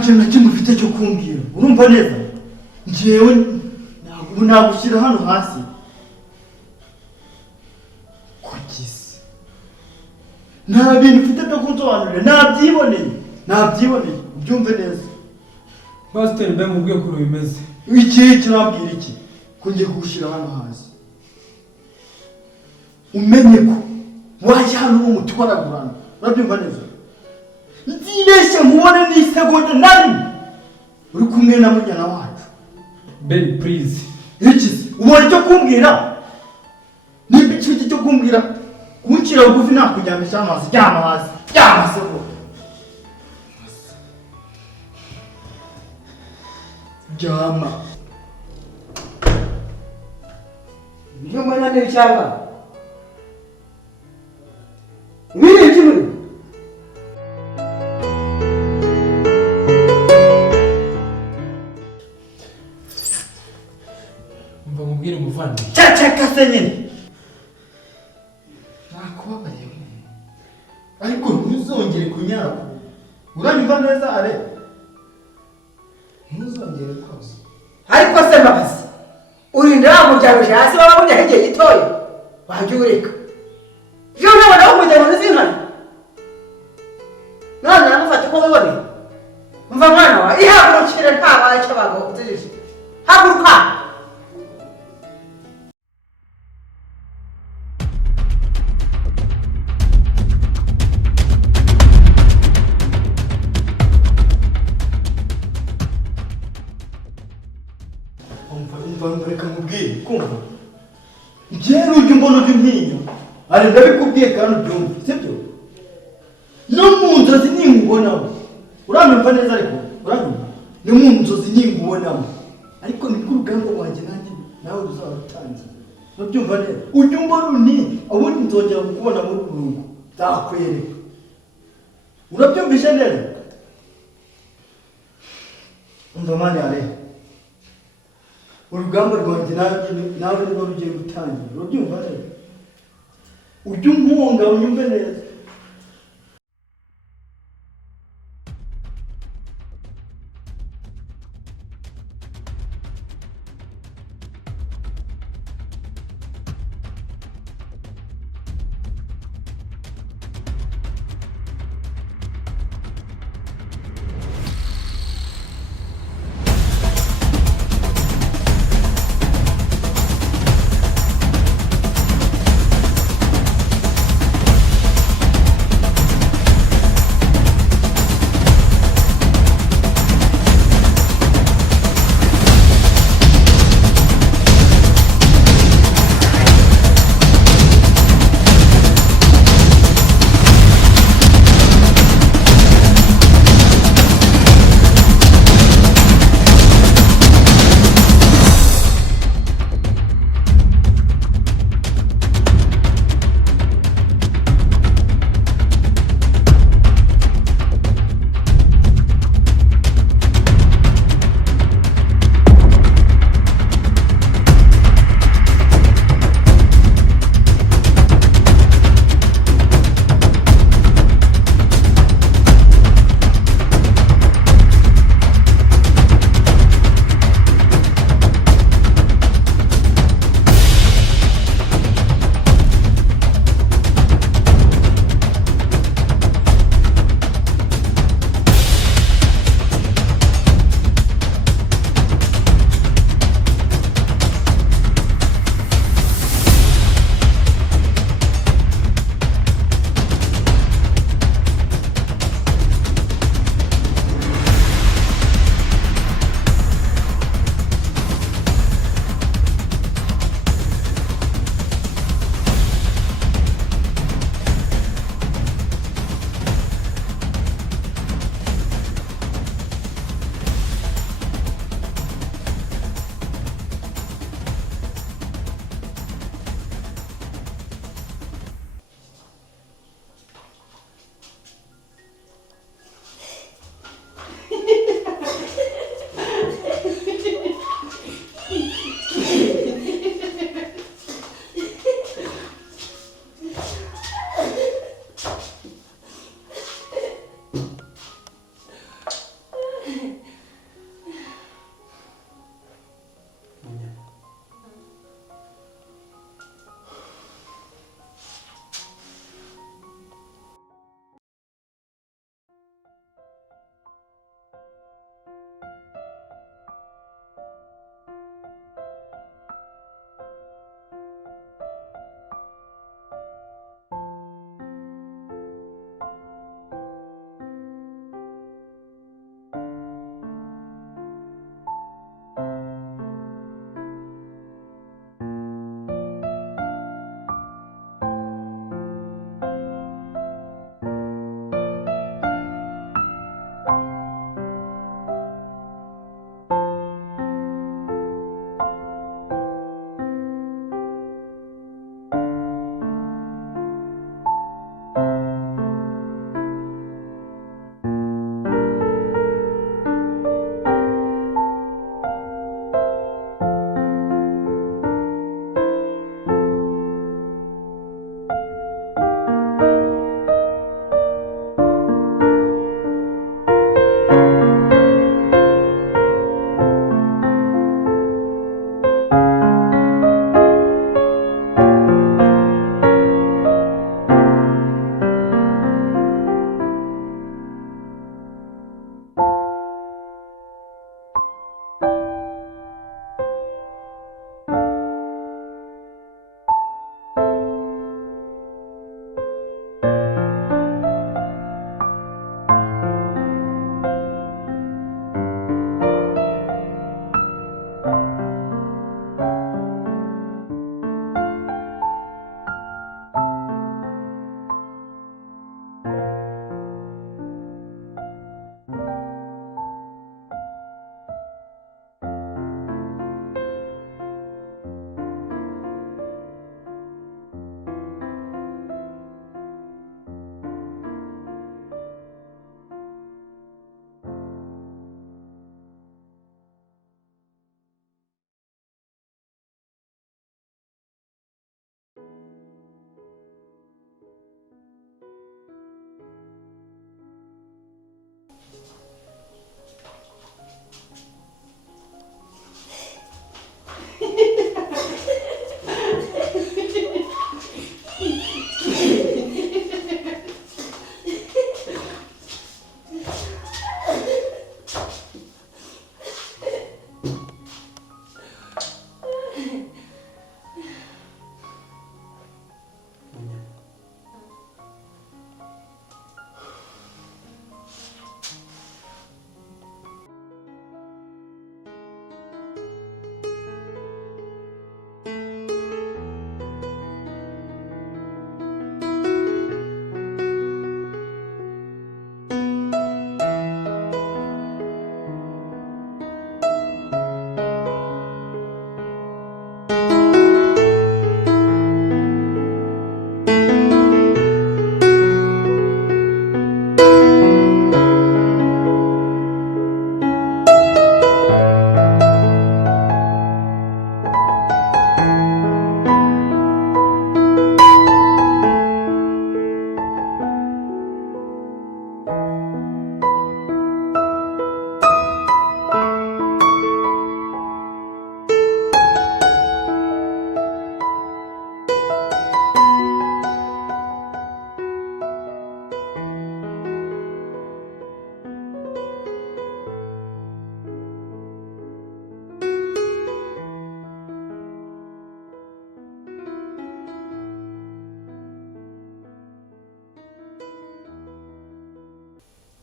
kintu na kimwe ufite cyo kumbwira urumva neza njyewe ntabwo nagushyira hano hasi kugisa nta bintu ufite byo kunsobanurira nabyiboneye ubyumve neza Pasiteri mbe mubwiye ko bimeze iki kirambwira iki ko ngiye kugushyira hano hasi umenye ko wajya hano umuti waragurana urabyumva neza nzibeshye nkubone n'isegonda na rimwe uri kumwe na munyana wacu Ben please ikizi ubona icyo kumbwira nimba icyo cyo kumbwira kunshyira bugufi nakuryamisha amazi ryama se bo ryama niyo mbona n'icyanga ibiri kimwe umva mubwire umuvandi cacaka se nyine nakubabariye ariko ntuzongere kunyara uranyumva neza are ntuzongere rwose ariko se mbabazi urinda wamuryamije hasi waba ujya igihe gitoya wajya ureka iyo nabona aho umujyana n'izinkana none namufata uko wiboneye umva mwana wa ihagurukire ntabaye icyo bagutijije haguruka reka mubwire kumva njyewe ujya umbona ujya umpinya ari ndabikubwiye kandi ubyumva sibyo no mu nzozi ninkubonamo uranyumva neza ariko uranyumva no mu nzozi ninkubonamo ariko nibwo urugamba rwanjye nanjye nawe ruzaba rutangiye urabyumva neza ujya umbona unti ubundi nzongera kukubona muri uru rugo nzakwereka urabyumvishe neza umva mani areba urugamba rwanjye nawe niba rugiye gutangira urabyumva neza ujye umpunga unyumve neza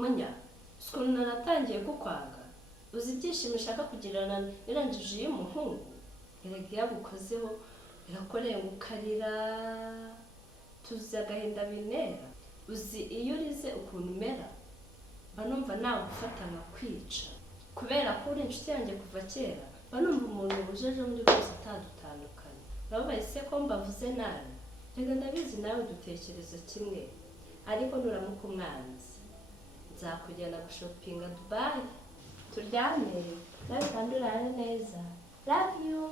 Munya, ukuntu naratangiye kukwanga, uzi ibyishimo ushaka kugirana irangije iyo umuhungu, erega yagukozeho irakorenga ukarira, tuzi agahinda binera, uzi iyo urize ukuntu umera, mba numva nagufata nkakwica, kubera ko uri inshuti yanjye kuva kera, mba numva umuntu ubujeje muri bose atadutandukanye, urababaye se ko mbavuze nabi, reka ndabizi nawe dutekereza kimwe, ariko nuramuka umwanzi nzakujyana gushopinga Dubai turyame nawe kandi urare neza. Love you.